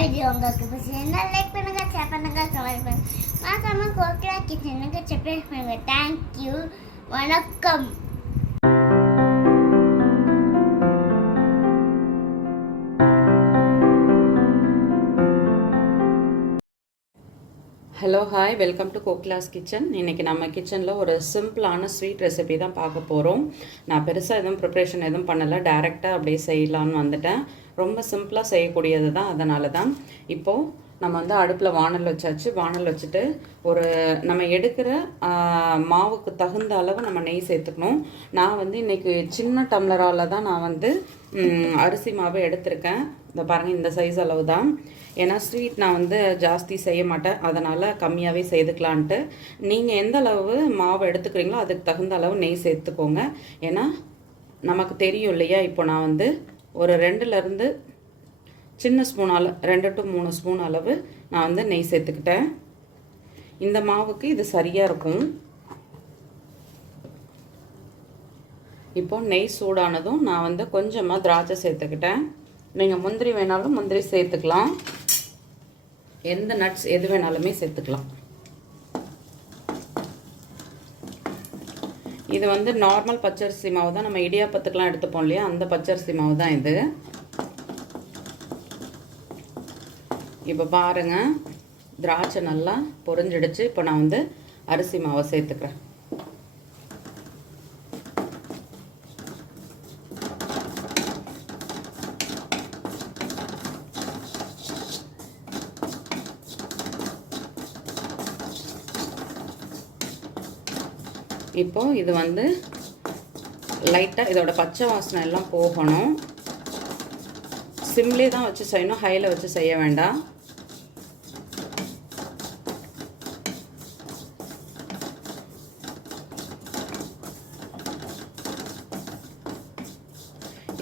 Video உங்களுக்கு பிடிச்சிருந்தா like பண்ணுங்க, ஷேர் பண்ணுங்க, கமெண்ட் பண்ணுங்க. மறக்காம கோகிலா கிச்சனுக்கு சப்ஸ்கிரைப் பண்ணுங்க. தேங்க்யூ, வணக்கம். Hello hi, welcome to Kokila's kitchen. இன்றைக்கி நம்ம கிச்சனில் ஒரு சிம்பிளான ஸ்வீட் ரெசிபி தான் பார்க்க போகிறோம். நான் பெருசாக எதுவும் ப்ரிப்ரேஷன் எதுவும் பண்ணலை, டைரெக்டாக அப்படியே செய்யலான்னு வந்துட்டேன். ரொம்ப சிம்பிளாக செய்யக்கூடியது தான், அதனால தான். இப்போது நம்ம வந்து அடுப்பில் வானல் வச்சாச்சு. வானல் வச்சுட்டு ஒரு நம்ம எடுக்கிற மாவுக்கு தகுந்த அளவு நம்ம நெய் சேர்த்துக்கணும். நான் வந்து இன்றைக்கி சின்ன டம்ளரால் தான் நான் வந்து அரிசி மாவு எடுத்திருக்கேன். இந்த பாருங்கள், இந்த சைஸ் அளவு தான். ஏன்னா ஸ்வீட் நான் வந்து ஜாஸ்தி செய்ய மாட்டேன், அதனால் கம்மியாகவே செய்துக்கலான்ட்டு. நீங்கள் எந்த அளவு மாவு எடுத்துக்கிறீங்களோ அதுக்கு தகுந்த அளவு நெய் சேர்த்துக்கோங்க. ஏன்னா நமக்கு தெரியும் இல்லையா, இப்போ நான் வந்து ஒரு 2லேருந்து சின்ன ஸ்பூனால் 2 to 3 ஸ்பூன் அளவு நான் வந்து நெய் சேர்த்துக்கிட்டேன். இந்த மாவுக்கு இது சரியாக இருக்கும். இப்போது நெய் சூடானதும் நான் வந்து கொஞ்சமாக திராட்சை சேர்த்துக்கிட்டேன். நீங்கள் முந்திரி வேணாலும் முந்திரி சேர்த்துக்கலாம், எந்த நட்ஸ் எது வேணாலுமே சேர்த்துக்கலாம். இது வந்து நார்மல் பச்சரிசி மாவு தான், நம்ம இடியாப்பத்துக்கெலாம் எடுத்துப்போம் இல்லையா, அந்த பச்சரிசி மாவு தான் இது. இப்போ பாருங்கள், திராட்சை நல்லா பொரிஞ்சிடுச்சு. இப்போ நான் வந்து அரிசி மாவை சேர்த்துக்கிறேன். இப்போ இது வந்து லைட்டாக இதோட பச்சை வாசனை எல்லாம் போகணும். சிம்லே தான் வச்சு செய்யணும், ஹையில் வச்சு செய்ய வேண்டாம்.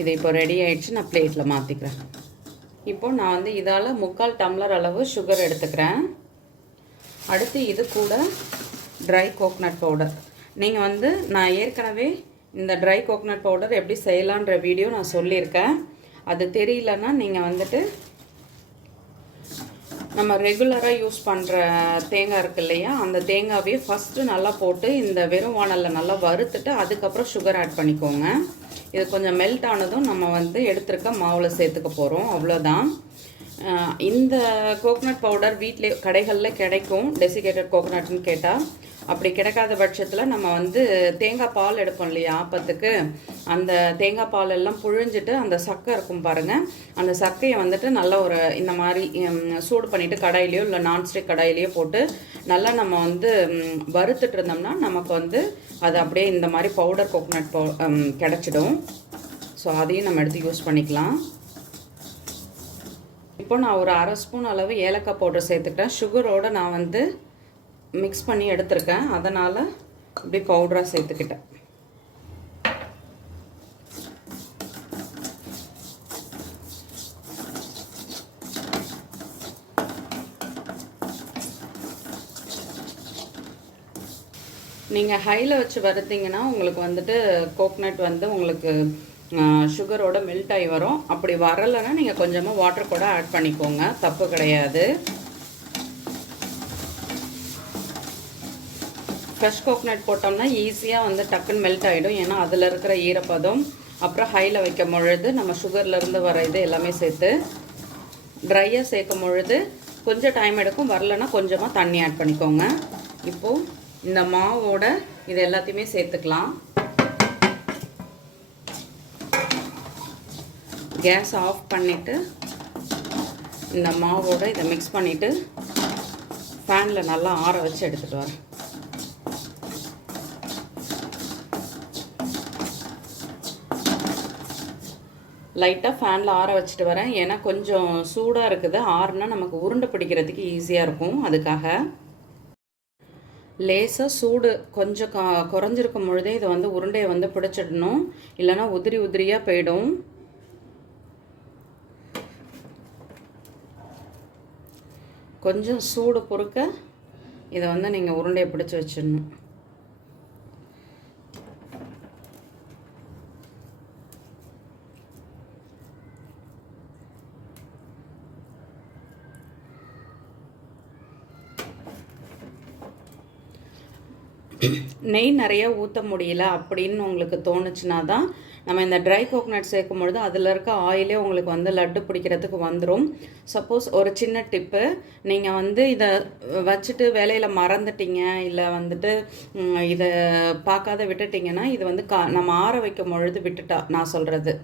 இது இப்போ ரெடி ஆயிடுச்சு, நான் பிளேட்டில் மாற்றிக்கிறேன். இப்போ நான் வந்து இதால் 3/4 டம்ளர் அளவு சுகர் எடுத்துக்கிறேன். அடுத்து இது கூட ட்ரை கோகனட் பவுடர். நீங்கள் வந்து நான் ஏற்கனவே இந்த ட்ரை கோகனட் பவுடர் எப்படி செய்யலான்ற வீடியோ நான் சொல்லியிருக்கேன். அது தெரியலன்னா நீங்கள் வந்துட்டு நம்ம ரெகுலராக யூஸ் பண்ணுற தேங்காய் இருக்குது இல்லையா, அந்த தேங்காவையே ஃபஸ்ட்டு நல்லா போட்டு இந்த வெறும் வானலில் நல்லா வறுத்துட்டு அதுக்கப்புறம் சுகர் ஆட் பண்ணிக்கோங்க. இது கொஞ்சம் மெல்ட் ஆனதும் நம்ம வந்து எடுத்துருக்க மாவில் சேர்த்துக்க போகிறோம், அவ்வளோதான். இந்த கோகனட் பவுடர் வீட்டிலே கடைகளில் கிடைக்கும், டெசிகேட்டட் கோகனட்னு கேட்டால். அப்படி கிடைக்காத பட்சத்தில் நம்ம வந்து தேங்காய் பால் எடுப்போம் இல்லையா ஆப்பத்துக்கு, அந்த தேங்காய் பால் எல்லாம் புழிஞ்சிட்டு அந்த சக்கை இருக்கும் பாருங்கள், அந்த சக்கையை வந்துட்டு நல்லா ஒரு இந்த மாதிரி சூடு பண்ணிவிட்டு கடாயிலையோ இல்லை நான்ஸ்டிக் கடாயிலையோ போட்டு நல்லா நம்ம வந்து வறுத்துட்டு இருந்தோம்னா நமக்கு வந்து அது அப்படியே இந்த மாதிரி பவுடர் கோகனட் கிடச்சிடும். ஸோ அதையும் நம்ம எடுத்து யூஸ் பண்ணிக்கலாம். இப்போ நான் ஒரு 1/2 ஸ்பூன் அளவு ஏலக்காய் பவுடர் சேர்த்துக்கிட்டேன். சுகரோடு நான் வந்து மிக்ஸ் பண்ணி எடுத்திருக்கேன், அதனால் இப்படி பவுடராக சேர்த்துக்கிட்டேன். நீங்கள் ஹையில் வச்சு வறுத்தீங்கன்னா உங்களுக்கு வந்துட்டு கோகனட் வந்து உங்களுக்கு சுகரோட மெல்ட் ஆகி வரும். அப்படி வரலைன்னா நீங்கள் கொஞ்சமாக வாட்டர் கூட ஆட் பண்ணிக்கோங்க, தப்பு கிடையாது. ஃப்ரெஷ் கோகனட் போட்டோம்னா ஈஸியாக வந்து டக்குன்னு மெல்ட் ஆகிடும். ஏன்னா அதில் இருக்கிற ஈரப்பதம், அப்புறம் ஹையில் வைக்கும் பொழுது நம்ம சுகர்லேருந்து வர இது எல்லாமே சேர்த்து ட்ரையாக சேர்க்கும் பொழுது கொஞ்சம் டைம் எடுக்கும். வரலைன்னா கொஞ்சமாக தண்ணி ஆட் பண்ணிக்கோங்க. இப்போது இந்த மாவோட இது எல்லாத்தையுமே சேர்த்துக்கலாம். கேஸ் ஆஃப் பண்ணிவிட்டு இந்த மாவோட இதை மிக்ஸ் பண்ணிவிட்டு ஃபேனில் நல்லா ஆற வச்சு எடுத்துகிட்டு வரேன். லைட்டாக ஃபேனில் ஆற வச்சுட்டு வரேன், ஏன்னா கொஞ்சம் சூடாக இருக்குது. ஆறுனா நமக்கு உருண்டை பிடிக்கிறதுக்கு ஈஸியாக இருக்கும், அதுக்காக. லேசாக சூடு கொஞ்சம் குறைஞ்சிருக்கும் பொழுதே இதை வந்து உருண்டையை வந்து பிடிச்சிடணும், இல்லைன்னா உதிரி உதிரியாக போயிடும். கொஞ்சம் சூடு பொறுக்க இதை வந்து நீங்கள் உருண்டையை பிடிச்சி வச்சிடணும். நெய் நிறைய ஊற்ற முடியல அப்படின்னு உங்களுக்கு தோணுச்சுன்னா தான் நம்ம இந்த ட்ரை கோகோனட் சேர்க்கும் பொழுது அதில் இருக்க ஆயிலே உங்களுக்கு வந்து லட்டு பிடிக்கிறதுக்கு வந்துடும். சப்போஸ் ஒரு சின்ன டிப்பு, நீங்கள் வந்து இதை வச்சுட்டு வேலையில் மறந்துட்டீங்க, இல்லை வந்துட்டு இதை பார்க்காத விட்டுட்டிங்கன்னா இது வந்து நம்ம ஆற வைக்கும் பொழுது விட்டுட்டா நான் சொல்கிறது.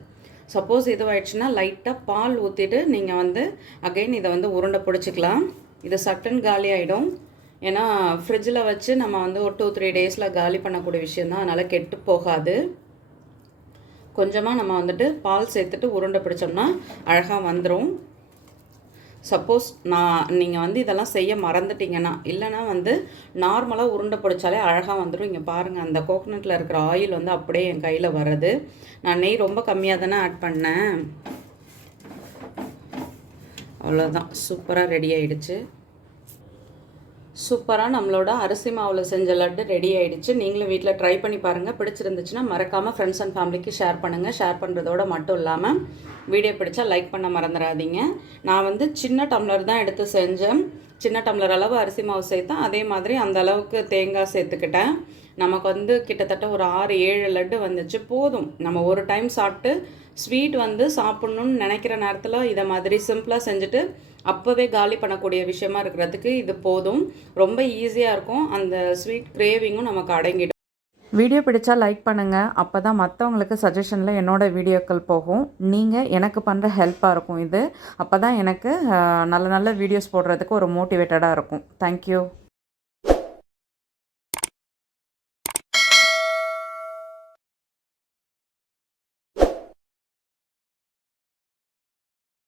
சப்போஸ் இதுவாயிடுச்சுன்னா லைட்டாக பால் ஊற்றிட்டு நீங்கள் வந்து அகைன் இதை வந்து உருண்டை பிடிச்சிக்கலாம். இது சட்டுன்னு காலி ஆகிடும். ஏன்னா ஃப்ரிட்ஜில் வச்சு நம்ம வந்து ஒரு 2-3 டேஸில் காலி பண்ணக்கூடிய விஷயந்தான், அதனால் கெட்டு போகாது. கொஞ்சமாக நம்ம வந்துட்டு பால் சேர்த்துட்டு உருண்டை பிடிச்சோம்னா அழகாக வந்துடும். சப்போஸ் நீங்கள் வந்து இதெல்லாம் செய்ய மறந்துட்டிங்கன்னா, இல்லைனா வந்து நார்மலாக உருண்டை பிடிச்சாலே அழகாக வந்துடும். இங்கே பாருங்கள், அந்த கோகோனட்டில் இருக்கிற ஆயில் வந்து அப்படியே என் கையில் வருது. நான் நெய் ரொம்ப கம்மியாக தானே ஆட் பண்ணேன். அவ்வளோதான், சூப்பராக ரெடி ஆகிடுச்சு. சூப்பராக நம்மளோட அரிசி மாவில் செஞ்ச லட்டு ரெடி ஆகிடுச்சு. நீங்களும் வீட்டில் ட்ரை பண்ணி பாருங்கள். பிடிச்சிருந்துச்சுன்னா மறக்காமல் ஃப்ரெண்ட்ஸ் அண்ட் ஃபேமிலிக்கு ஷேர் பண்ணுங்கள். ஷேர் பண்ணுறதோட மட்டும் இல்லாமல் வீடியோ பிடிச்சா லைக் பண்ண மறந்துடாதீங்க. நான் வந்து சின்ன டம்ளர் தான் எடுத்து செஞ்சேன். சின்ன டம்ளர் அளவு அரிசி மாவு சேர்த்தேன். அதே மாதிரி அந்த அளவுக்கு தேங்காய் சேர்த்துக்கிட்டேன். நமக்கு வந்து கிட்டத்தட்ட ஒரு 6-7 லட்டு வந்துச்சு. போதும், நம்ம ஒரு டைம் சாப்பிட்டு ஸ்வீட் வந்து சாப்பிட்ணுன்னு நினைக்கிற நேரத்தில் இதை மாதிரி சிம்பிளாக செஞ்சுட்டு அப்போவே காலி பண்ணக்கூடிய விஷயமா இருக்கிறதுக்கு இது போதும். ரொம்ப ஈஸியாக இருக்கும். அந்த ஸ்வீட் கிரேவிங்கும் நமக்கு அடங்கிடும். வீடியோ பிடிச்சா லைக் பண்ணுங்கள். அப்போ தான் மற்றவங்களுக்கு சஜஷனில் என்னோடய வீடியோக்கள் போகும். நீங்கள் எனக்கு பண்ணுற ஹெல்ப்பாக இருக்கும் இது. அப்போ தான் எனக்கு நல்ல நல்ல வீடியோஸ் போடுறதுக்கு ஒரு மோட்டிவேட்டடாக இருக்கும். தேங்க்யூ.